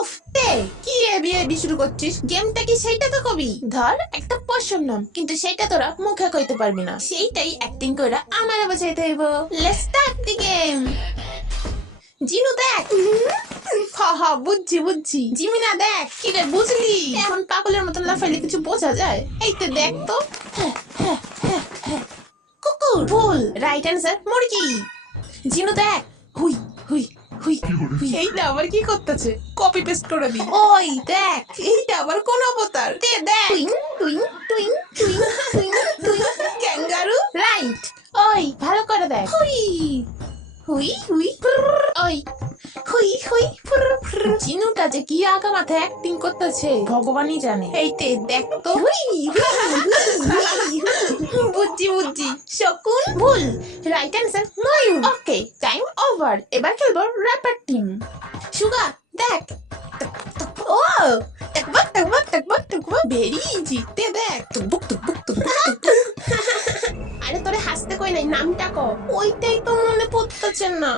উফ তে কি বিয়ে শুরু করছিস? গেমটা কি সেইটা তো কবি ধর একটা পশম নাম, কিন্তু সেইটা তোরা মুখে কইতে পারবি না, সেইটাই অ্যাক্টিং কইরা আমারে বোঝাইতে হইব। Let's start the game. Jinu দেখ। বুঝছি জিমিনা দেখ। কি রে বুঝলি? এখন পাগলের মতন লাফাইলে কিছু বোঝা যায়? এই তো দেখ তো। কুকুর ভুল, রাইট অ্যান্সার মুরগি। জিনু দেখ। হুই হুই হুই হুই। এইটা আবার কি করতেছে? কপি পেস্ট করে দি। ওই দেখ, এইটা আবার কোন অবতার? দে দেখ। টুইং টুইং টুইং টুইং টুইং টুইং। Kangaroo right. ওই ভালো করে দেখ। হুই হুই হুই ওই হুই হুই চিনুটা যে কি আগা মাথায় অ্যাক্টিং করতেছে ভগবানই জানে। এইতে দেখ তো। বুঝছি শকুন ভুল, রাইট অ্যান্সার ময়ূর। ওকে টাইম ওভার, এবার খেলবো র্যাপার টিম। সুগা দেখ। ও ভেরি ইজি। তে দেখ। আরে তোরে হাসতে কই নাই, নামটা ক। ওইটাই তো মনে পড়তেছে না।